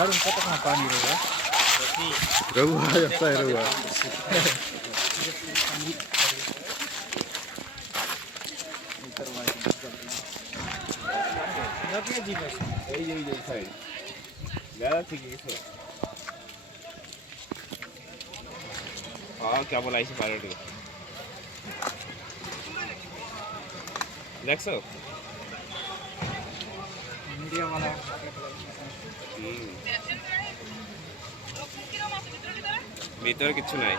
धरून कतमा पानी रहेगा रहुआ जस्ता है रहुआ क्या बोला इसे पायलट को দেখছো मीडिया वाला ভিতরে কিছু নাই